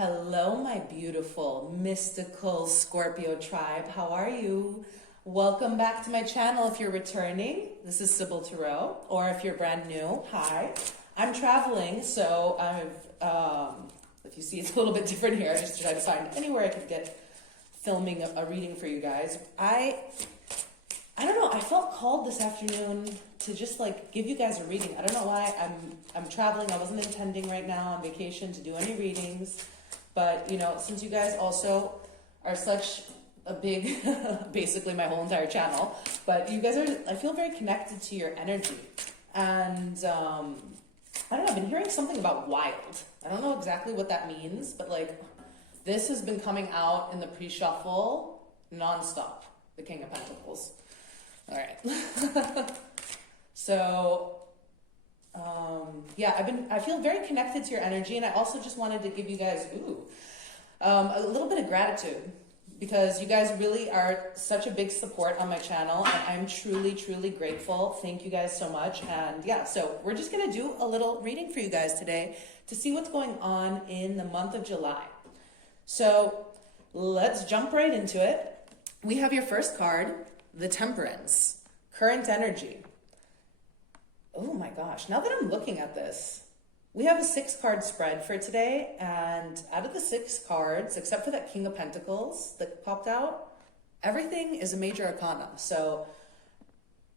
Hello, my beautiful, mystical Scorpio tribe. How are you? Welcome back to my channel if you're returning. This is Sybil Tarot, or if you're brand new, hi. I'm traveling, so if you see it's a little bit different here, I just tried to find anywhere I could get filming a reading for you guys. I don't know, I felt called this afternoon to just like give you guys a reading. I don't know why. I'm traveling. I wasn't intending right now on vacation to do any readings. But, you know, since you guys also are such a big, basically my whole entire channel, but you guys are, I feel very connected to your energy. And, I don't know, I've been hearing something about wild. I don't know exactly what that means, but like, this has been coming out in the pre-shuffle nonstop, the King of Pentacles. All right. So, yeah, I feel very connected to your energy, and I also just wanted to give you guys, a little bit of gratitude, because you guys really are such a big support on my channel, and I'm truly, truly grateful. Thank you guys so much. And yeah, so we're just going to do a little reading for you guys today to see what's going on in the month of July. So let's jump right into it. We have your first card, the Temperance, current energy. Oh my gosh, now that I'm looking at this, we have a 6-card spread for today, and out of the 6 cards, except for that King of Pentacles that popped out, everything is a major arcana. So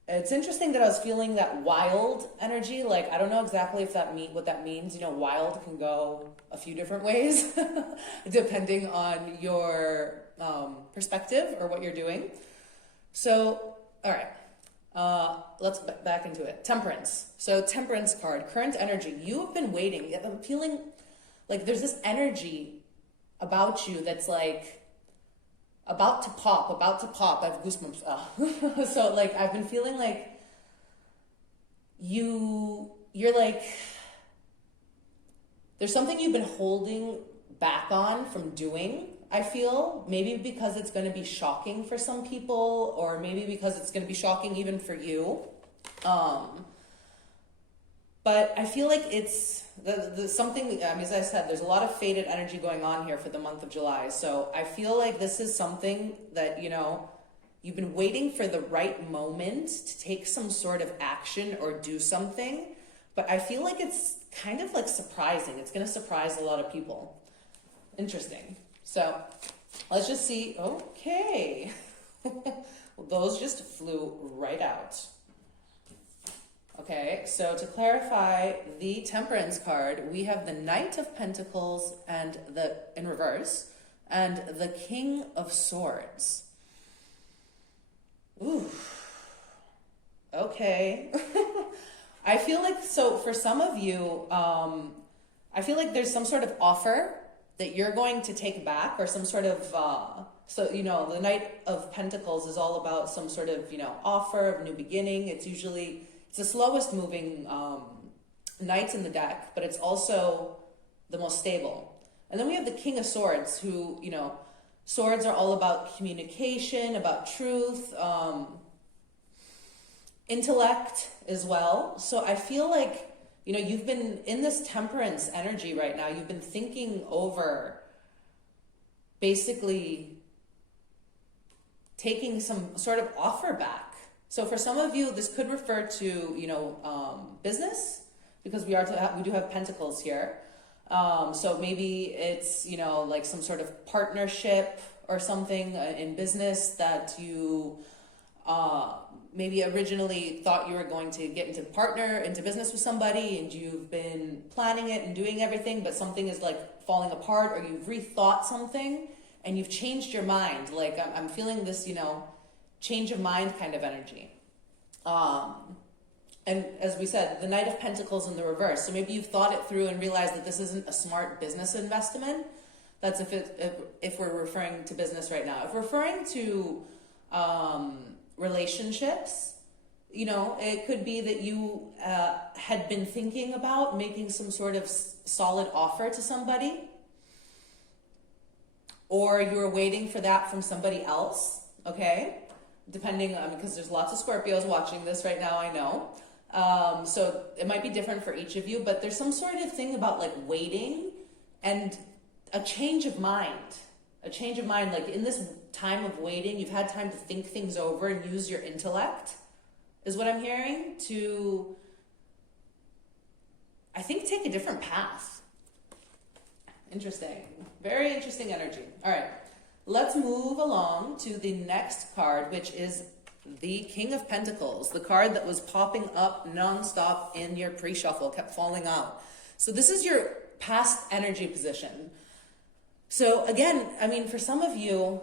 it's interesting that I was feeling that wild energy. Like, I don't know exactly if what that means. You know, wild can go a few different ways depending on your perspective or what you're doing. So, all right. Let's back into it. Temperance. So Temperance card, current energy. You have been waiting. I'm feeling like there's this energy about you that's like about to pop. I have goosebumps. So like, I've been feeling like you're like, there's something you've been holding back on from doing. I feel maybe because it's going to be shocking for some people, or maybe because it's going to be shocking even for you. But I feel like it's something, as I said, there's a lot of faded energy going on here for the month of July. So I feel like this is something that, you know, you've been waiting for the right moment to take some sort of action or do something. But I feel like it's kind of like surprising. It's going to surprise a lot of people. Interesting. So let's just see. Okay. Well, those just flew right out. Okay, so to clarify the Temperance card, we have the Knight of Pentacles and in reverse, and the King of Swords. Ooh. Okay. I feel like, so for some of you, I feel like there's some sort of offer that you're going to take back, or some sort of, so, you know, the Knight of Pentacles is all about some sort of, you know, offer of new beginning. It's the slowest moving knight in the deck, but it's also the most stable. And then we have the King of Swords, who, you know, swords are all about communication, about truth, intellect as well. So I feel like, you know, you've been in this Temperance energy right now. You've been thinking over basically taking some sort of offer back. So for some of you, this could refer to, you know, business, because we do have Pentacles here. So maybe it's, you know, like some sort of partnership or something in business that you maybe originally thought you were going to get into business with somebody, and you've been planning it and doing everything, but something is like falling apart, or you've rethought something and you've changed your mind. Like I'm feeling this, you know, change of mind kind of energy. And as we said, the Knight of Pentacles in the reverse. So maybe you've thought it through and realized that this isn't a smart business investment. That's if we're referring to business right now. If we're referring to relationships, you know, it could be that you had been thinking about making some sort of solid offer to somebody, or you were waiting for that from somebody else, okay? Depending on, because there's lots of Scorpios watching this right now, I know. So it might be different for each of you, but there's some sort of thing about like waiting, and a change of mind. A change of mind, like in this time of waiting, you've had time to think things over and use your intellect, is what I'm hearing, to, I think, take a different path. Interesting. Very interesting energy. All right. Let's move along to the next card, which is the King of Pentacles, the card that was popping up nonstop in your pre-shuffle, kept falling out. So this is your past energy position. So again, I mean, for some of you,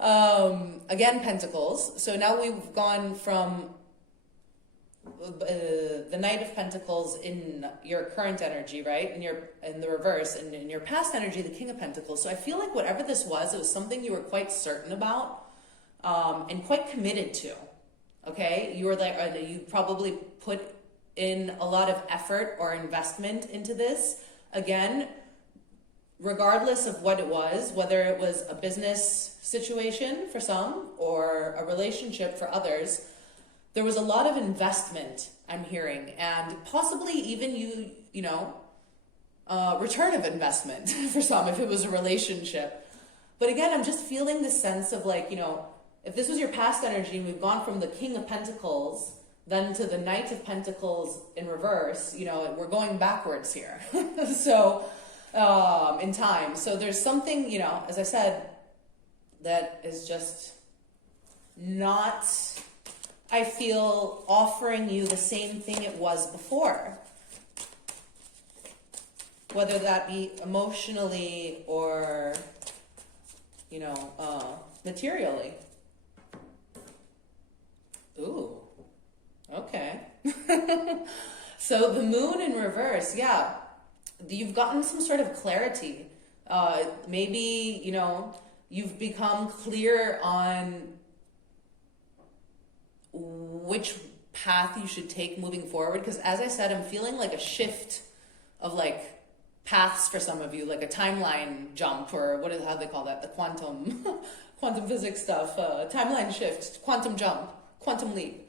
again, Pentacles. So now we've gone from the Knight of Pentacles in your current energy, right? In the reverse, and in your past energy, the King of Pentacles. So I feel like whatever this was, it was something you were quite certain about, and quite committed to. Okay, you were like, you probably put in a lot of effort or investment into this. Again, regardless of what it was, whether it was a business situation for some or a relationship for others, there was a lot of investment, I'm hearing, and possibly even return of investment for some if it was a relationship. But again, I'm just feeling the sense of like, if this was your past energy and we've gone from the King of Pentacles then to the Knight of Pentacles in reverse, we're going backwards here. So, in time. So there's something, as I said, that is just not, I feel, offering you the same thing it was before. Whether that be emotionally or, materially. Ooh, okay. So the Moon in reverse, yeah. You've gotten some sort of clarity. Maybe, you've become clear on which path you should take moving forward. Because as I said, I'm feeling like a shift of like paths for some of you, like a timeline jump, or how they call that? The quantum physics stuff, timeline shift, quantum jump, quantum leap.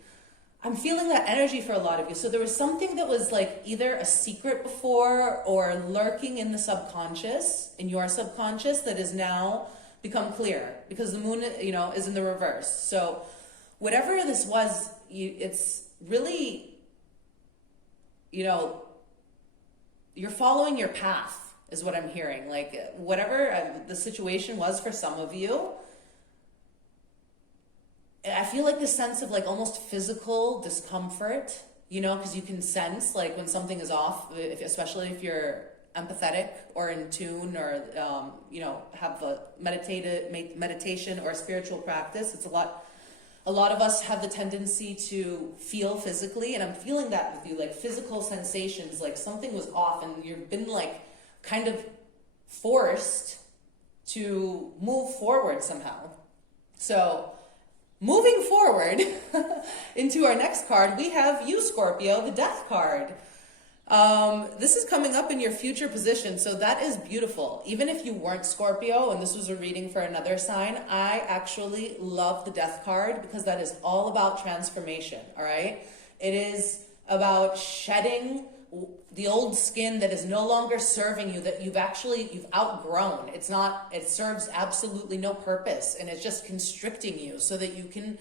I'm feeling that energy for a lot of you. So there was something that was like either a secret before or lurking in the subconscious, in your subconscious, that is now become clear because the Moon, is in the reverse. So whatever this was, it's really, you're following your path is what I'm hearing. Like whatever the situation was for some of you, I feel like this sense of like almost physical discomfort, because you can sense like when something is off, especially if you're empathetic or in tune or, have a meditation or a spiritual practice. It's a lot of us have the tendency to feel physically, and I'm feeling that with you, like physical sensations, like something was off and you've been like kind of forced to move forward somehow. So moving forward into our next card, we have you, Scorpio, the Death card. This is coming up in your future position, so that is beautiful. Even if you weren't Scorpio and this was a reading for another sign, I actually love the Death card because that is all about transformation, all right? It is about shedding the old skin that is no longer serving you, that you've outgrown. It serves absolutely no purpose, and it's just constricting you so that you can,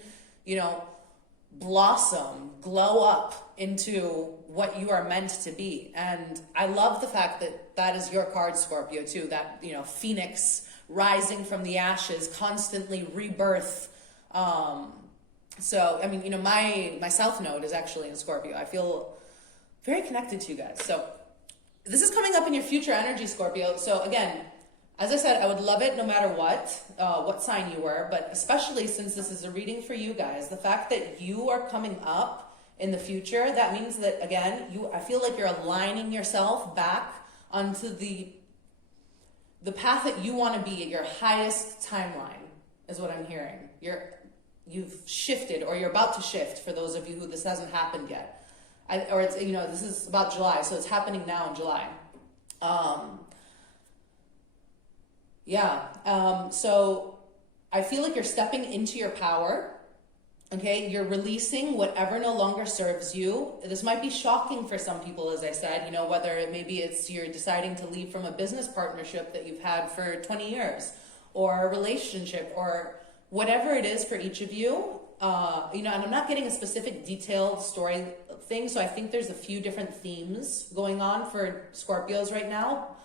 blossom, glow up into what you are meant to be. And I love the fact that that is your card, Scorpio, too, that, Phoenix rising from the ashes, constantly rebirth. So, I mean, my South Node is actually in Scorpio. I feel very connected to you guys. So this is coming up in your future energy, Scorpio. So again, as I said, I would love it no matter what sign you were, but especially since this is a reading for you guys, the fact that you are coming up in the future, that means that, again, I feel like you're aligning yourself back onto the path that you want to be at your highest timeline, is what I'm hearing. You've shifted, or you're about to shift, for those of you who this hasn't happened yet. This is about July, so it's happening now in July. So I feel like you're stepping into your power. Okay, you're releasing whatever no longer serves you. This might be shocking for some people, as I said, you know, whether maybe it's you're deciding to leave from a business partnership that you've had for 20 years, or a relationship, or whatever it is for each of you. You know, and I'm not getting a specific detailed story thing, so I think there's a few different themes going on for Scorpios right now,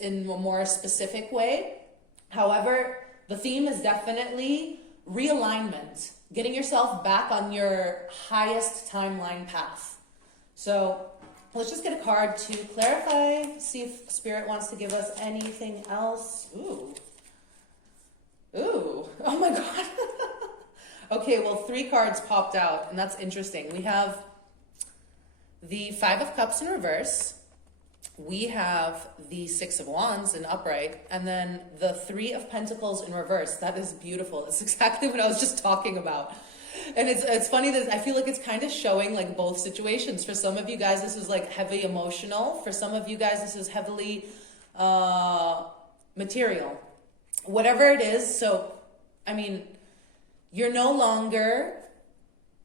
in a more specific way. However, the theme is definitely realignment, getting yourself back on your highest timeline path. So let's just get a card to clarify, see if Spirit wants to give us anything else. Ooh, oh my God. Okay, well, 3 cards popped out, and that's interesting. We have the 5 of Cups in reverse. We have the 6 of Wands in upright, and then the 3 of Pentacles in reverse. That is beautiful. It's exactly what I was just talking about. And it's funny that I feel like it's kind of showing like both situations. For some of you guys, this is like heavy emotional. For some of you guys, this is heavily material. Whatever it is. So, I mean, you're no longer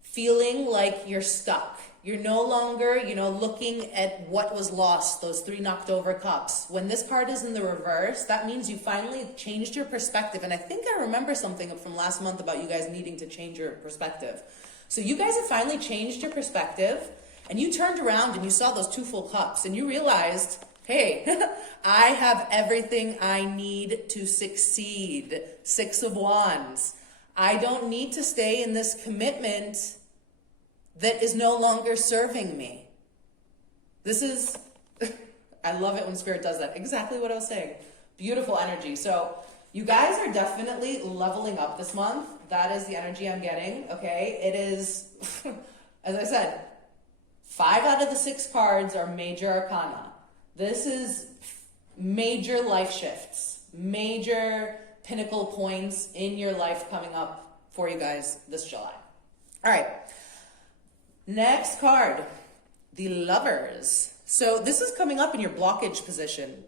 feeling like you're stuck. You're no longer, you know, looking at what was lost, those 3 knocked over cups. When this card is in the reverse, that means you finally changed your perspective. And I think I remember something from last month about you guys needing to change your perspective. So you guys have finally changed your perspective, and you turned around and you saw those 2 full cups, and you realized, hey, I have everything I need to succeed. 6 of Wands. I don't need to stay in this commitment that is no longer serving me. This is, I love it when Spirit does that. Exactly what I was saying. Beautiful energy. So you guys are definitely leveling up this month. That is the energy I'm getting, okay? It is, as I said, 5 out of the 6 cards are major arcana. This is major life shifts, major pinnacle points in your life coming up for you guys this July. All right. Next card, the Lovers. So this is coming up in your blockage position.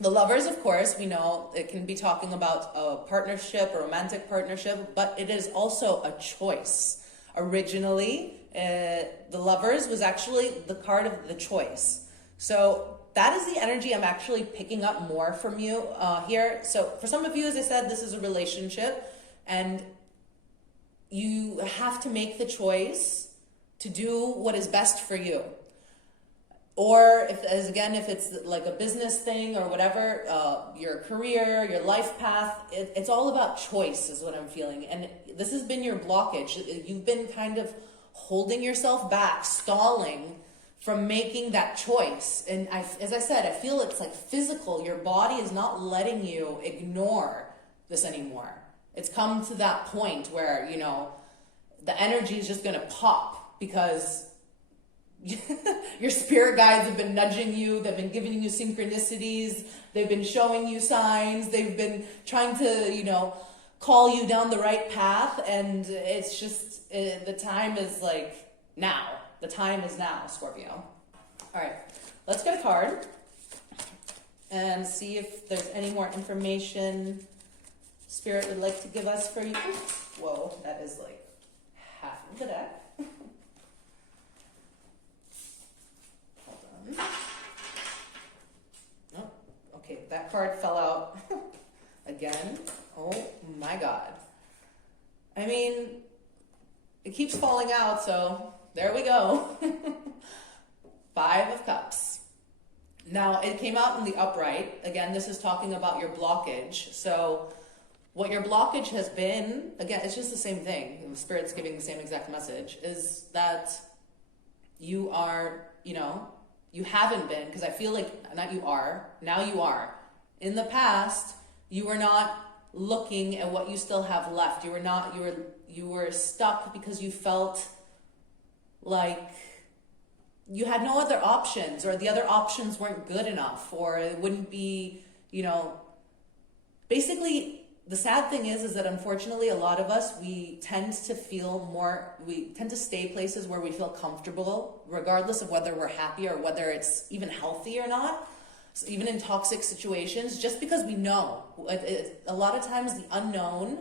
The Lovers, of course, we know it can be talking about a partnership, a romantic partnership, but it is also a choice. Originally, the Lovers was actually the card of the choice. So that is the energy I'm actually picking up more from you here. So for some of you, as I said, this is a relationship, and you have to make the choice to do what is best for you. Or if it's like a business thing or whatever, your career, your life path, it's all about choice is what I'm feeling. And this has been your blockage. You've been kind of holding yourself back, stalling from making that choice. And as I said, I feel it's like physical. Your body is not letting you ignore this anymore. It's come to that point where, you know, the energy is just going to pop, because your spirit guides have been nudging you. They've been giving you synchronicities. They've been showing you signs. They've been trying to, you know, call you down the right path. And it's just, the time is like now. The time is now, Scorpio. All right, let's get a card and see if there's any more information Spirit would like to give us for you. Whoa, that is like half of the deck. Oh, okay, that card fell out again. Oh my God. I mean, it keeps falling out, so there we go. 5 of Cups. Now, it came out in the upright. Again, this is talking about your blockage. So what your blockage has been, again, it's just the same thing. The Spirit's giving the same exact message, is that you are, you know, you haven't been, because I feel like, not you are, now you are. In the past, you were not looking at what you still have left. You were stuck because you felt like you had no other options, or the other options weren't good enough, or it wouldn't be, you know, basically the sad thing is that unfortunately a lot of us, we tend to stay places where we feel comfortable, regardless of whether we're happy or whether it's even healthy or not. So even in toxic situations, just because we know. A lot of times the unknown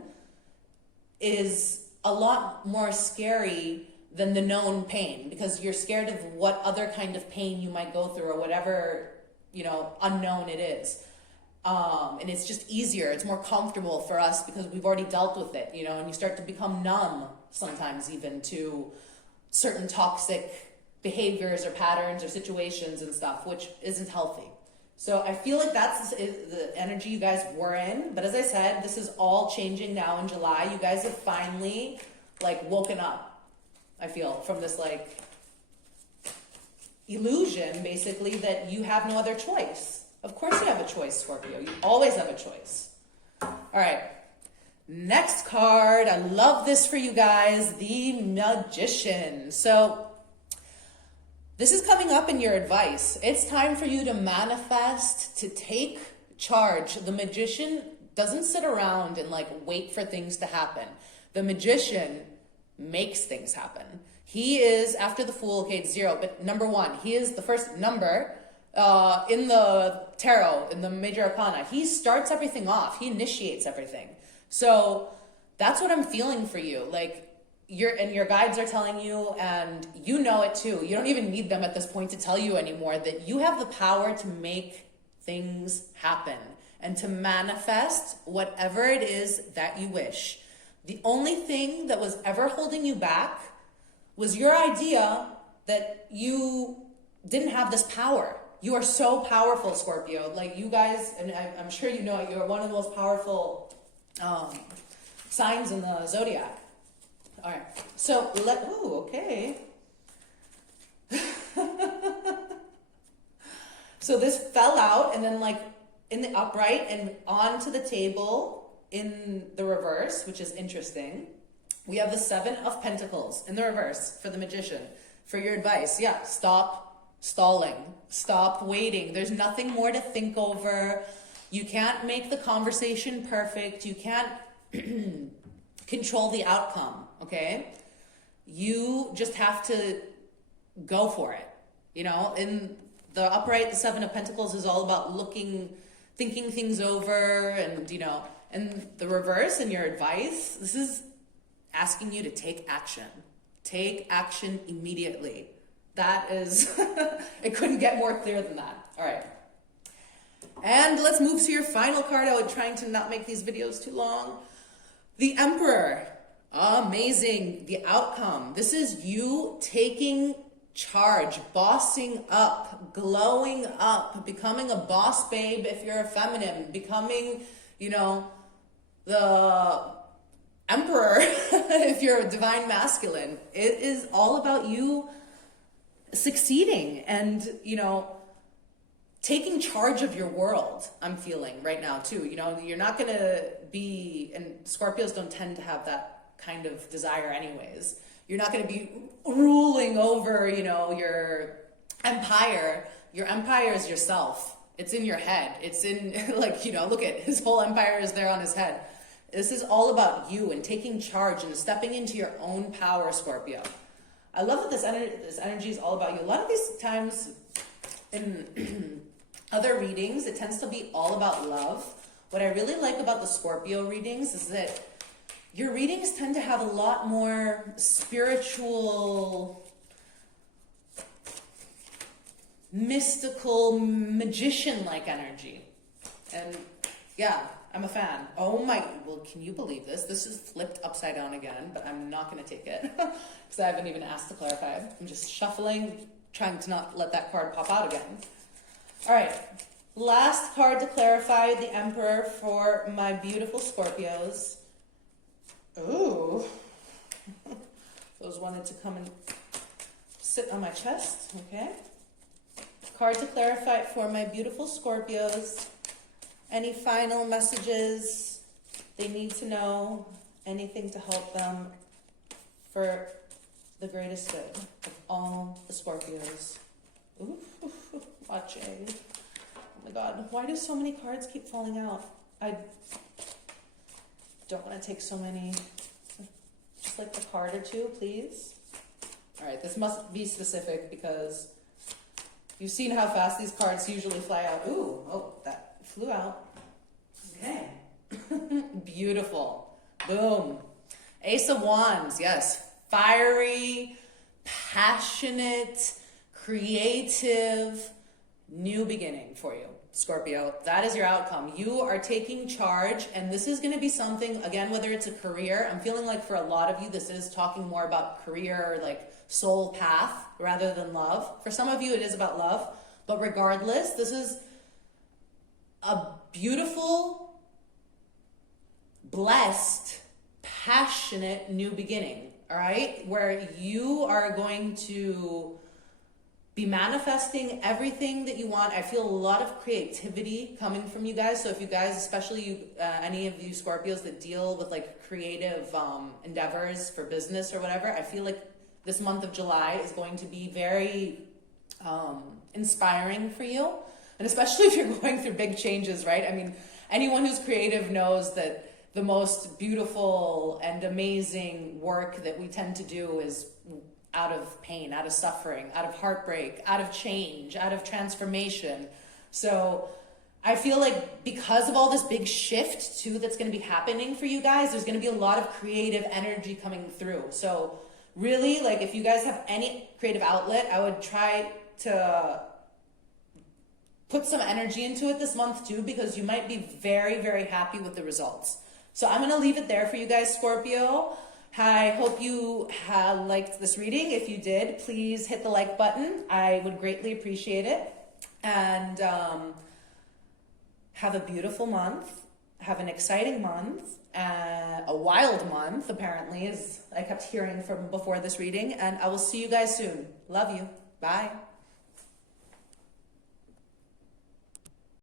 is a lot more scary than the known pain, because you're scared of what other kind of pain you might go through or whatever, you know, unknown it is. And it's just easier, it's more comfortable for us because we've already dealt with it, you know, and you start to become numb sometimes even to certain toxic behaviors or patterns or situations and stuff, which isn't healthy. So I feel like that's the energy you guys were in. But as I said, this is all changing now in July. You guys have finally like woken up, I feel, from this like illusion basically that you have no other choice. Of course you have a choice, Scorpio. You always have a choice. All right. Next card. I love this for you guys. The Magician. So this is coming up in your advice. It's time for you to manifest, to take charge. The Magician doesn't sit around and like wait for things to happen. The Magician makes things happen. He is, after the Fool, okay, it's 0, but number 1. He is the first number in the tarot, in the major arcana. He starts everything off. He initiates everything. So that's what I'm feeling for you. Like, your guides are telling you, and you know it too. You don't even need them at this point to tell you anymore, that you have the power to make things happen and to manifest whatever it is that you wish. The only thing that was ever holding you back was your idea that you didn't have this power. You are so powerful, Scorpio. Like, you guys, and I'm sure you know it, you're one of the most powerful signs in the zodiac. All right, so okay. So this fell out and then like in the upright and onto the table in the reverse, which is interesting. We have the 7 of Pentacles in the reverse for the Magician. For your advice, yeah, stop stalling, stop waiting. There's nothing more to think over. You can't make the conversation perfect. You can't control the outcome, okay? You just have to go for it. You know, in the upright, the 7 of Pentacles is all about thinking things over, and, you know, and the reverse in your advice, this is asking you to take action. Take action immediately. That is, it couldn't get more clear than that. All right. And let's move to your final card. I was trying to not make these videos too long. The Emperor. Amazing. The outcome. This is you taking charge, bossing up, glowing up, becoming a boss babe if you're a feminine, becoming, you know, the Emperor if you're a divine masculine. It is all about you succeeding and, you know, taking charge of your world. I'm feeling right now too. You know, you're not going to be, and Scorpios don't tend to have that kind of desire anyways. You're not going to be ruling over, you know, your empire. Your empire is yourself. It's in your head. It's in, like, you know, look at his whole empire is there on his head. This is all about you and taking charge and stepping into your own power, Scorpio. I love that this energy is all about you. A lot of these times in other readings, it tends to be all about love. What I really like about the Scorpio readings is that your readings tend to have a lot more spiritual, mystical, magician-like energy. And yeah, I'm a fan. Oh my, well, can you believe this? This is flipped upside down again, but I'm not going to take it because I haven't even asked to clarify. I'm just shuffling, trying to not let that card pop out again. All right, last card to clarify, the Emperor for my beautiful Scorpios. Ooh, those wanted to come and sit on my chest, okay. Card to clarify for my beautiful Scorpios. Any final messages they need to know, anything to help them for the greatest good of all the Scorpios. Ooh, watching. Oh my God, why do so many cards keep falling out? I don't want to take so many. Just like a card or two, please. All right, this must be specific because you've seen how fast these cards usually fly out. Ooh, oh, that flew out. Okay. Beautiful. Boom. Ace of Wands, yes. Fiery, passionate, creative, new beginning for you, Scorpio. That is your outcome. You are taking charge, and this is going to be something, again, whether it's a career, I'm feeling like for a lot of you, this is talking more about career, like soul path, rather than love. For some of you, it is about love, but regardless, this is a beautiful, blessed, passionate new beginning, all right? Where you are going to be manifesting everything that you want. I feel a lot of creativity coming from you guys. So if you guys, especially you, any of you Scorpios that deal with like creative endeavors for business or whatever, I feel like this month of July is going to be very inspiring for you. And especially if you're going through big changes, right? I mean, anyone who's creative knows that the most beautiful and amazing work that we tend to do is out of pain, out of suffering, out of heartbreak, out of change, out of transformation. So I feel like because of all this big shift too that's going to be happening for you guys, there's going to be a lot of creative energy coming through. So really, like if you guys have any creative outlet, I would try to put some energy into it this month too, because you might be very, very happy with the results. So I'm going to leave it there for you guys, Scorpio. I hope you liked this reading. If you did, please hit the like button. I would greatly appreciate it. And have a beautiful month. Have an exciting month. A wild month, apparently, as I kept hearing from before this reading. And I will see you guys soon. Love you. Bye.